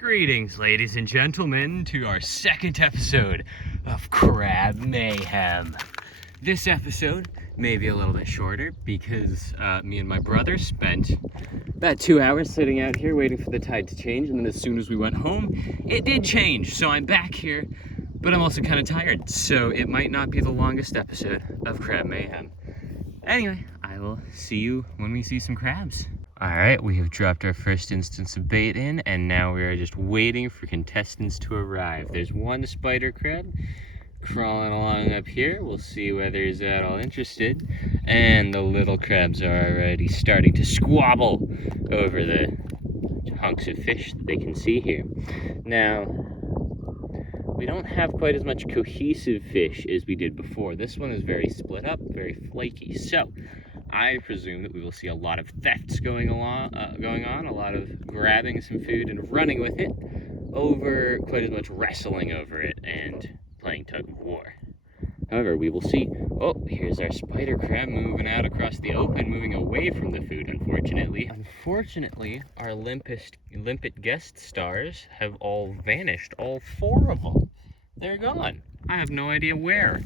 Greetings, ladies and gentlemen, to our second episode of Crab Mayhem. This episode may be a little bit shorter because me and my brother spent about 2 hours sitting out here waiting for the tide to change, and then as soon as we went home, it did change. So I'm back here, but I'm also kind of tired, so it might not be the longest episode of Crab Mayhem. Anyway, I will see you when we see some crabs. Alright, we have dropped our first instance of bait in, and now we are just waiting for contestants to arrive. There's one spider crab crawling along up here. We'll see whether he's at all interested. And the little crabs are already starting to squabble over the hunks of fish that they can see here. Now, we don't have quite as much cohesive fish as we did before. This one is very split up, very flaky. So, I presume that we will see a lot of thefts going on, a lot of grabbing some food and running with it, over quite as much wrestling over it and playing tug of war. However, we will see. Oh, here's our spider crab moving out across the open, moving away from the food, unfortunately. Unfortunately, our limpet guest stars have all vanished, all 4 of them. They're gone. I have no idea where.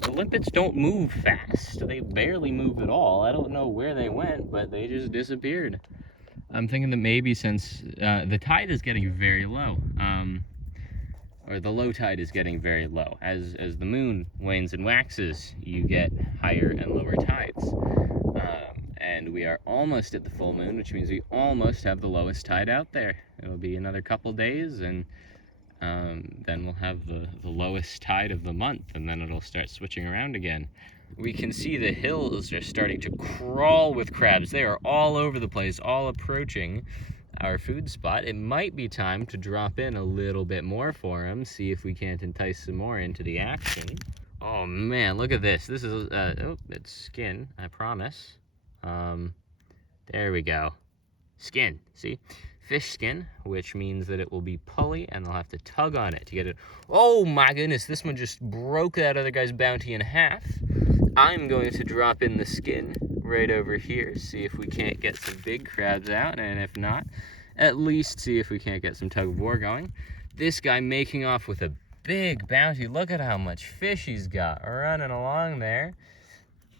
The limpets don't move fast. They barely move at all. I don't know where they went, but they just disappeared. I'm thinking that maybe since the tide is getting very low, or the low tide is getting very low. As the moon wanes and waxes, you get higher and lower tides. And we are almost at the full moon, which means we almost have the lowest tide out there. It'll be another couple days, and then we'll have the lowest tide of the month, and then it'll start switching around again. We can see the hills are starting to crawl with crabs. They are all over the place, all approaching our food spot. It might be time to drop in a little bit more for them, see if we can't entice some more into the action. Oh man, look at this. This is, it's skin, I promise. There we go. Skin, see? Fish skin, which means that it will be pulley, and they'll have to tug on it to get it. Oh my goodness, this one just broke that other guy's bounty in half. I'm going to drop in the skin right over here, see if we can't get some big crabs out, and if not, at least see if we can't get some tug of war going. This guy making off with a big bounty. Look at how much fish he's got running along there.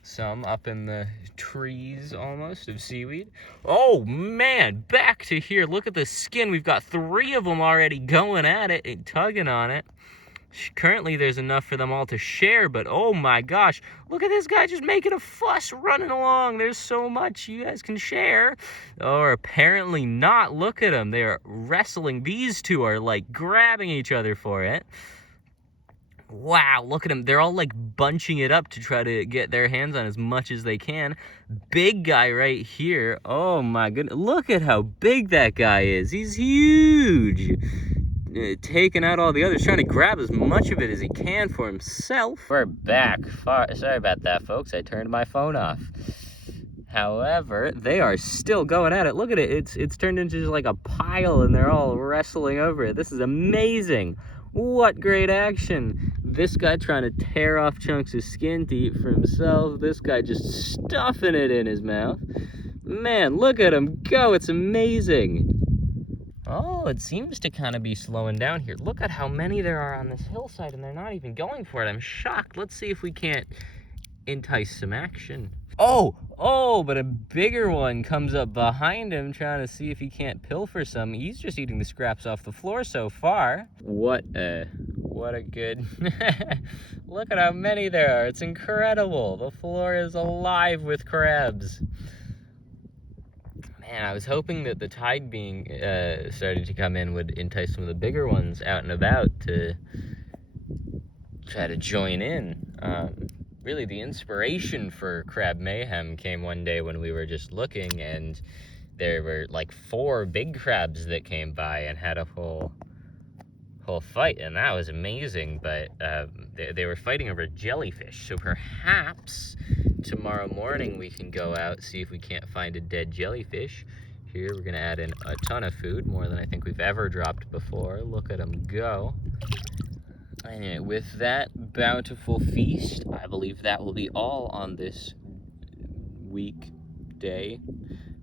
Some up in the trees almost of seaweed. Oh man, back to here. Look at the skin. We've got 3 of them already going at it and tugging on it. Currently there's enough for them all to share, but oh my gosh, look at this guy just making a fuss running along. There's so much you guys can share. Or apparently not. Look at them. They're wrestling. These 2 are like grabbing each other for it. Wow, look at them. They're all like bunching it up to try to get their hands on as much as they can. Big guy right here. Oh my goodness. Look at how big that guy is. He's huge. Taking out all the others, trying to grab as much of it as he can for himself. We're back. Sorry about that, folks. I turned my phone off. However, they are still going at it. Look at it. It's turned into just like a pile, and they're all wrestling over it. This is amazing. What great action. This guy trying to tear off chunks of skin to eat for himself. This guy just stuffing it in his mouth. Man, look at him go. It's amazing. Oh, it seems to kind of be slowing down here. Look at how many there are on this hillside, and they're not even going for it. I'm shocked. Let's see if we can't entice some action. Oh, but a bigger one comes up behind him trying to see if he can't pilfer some. He's just eating the scraps off the floor so far. What a good... Look at how many there are. It's incredible. The floor is alive with crabs. Man, I was hoping that the tide being starting to come in would entice some of the bigger ones out and about to try to join in. Really, the inspiration for Crab Mayhem came one day when we were just looking, and there were like 4 big crabs that came by and had a whole fight, and that was amazing. But they were fighting over jellyfish, so perhaps tomorrow morning we can go out, see if we can't find a dead jellyfish. Here we're gonna add in a ton of food, more than I think we've ever dropped before. Look at them go. Anyway, with that bountiful feast, I believe that will be all on this weekday.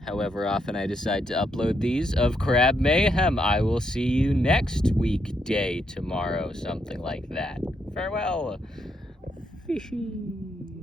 however often I decide to upload these, of Crab Mayhem. I will see you next weekday, tomorrow, something like that. Farewell. Fishy.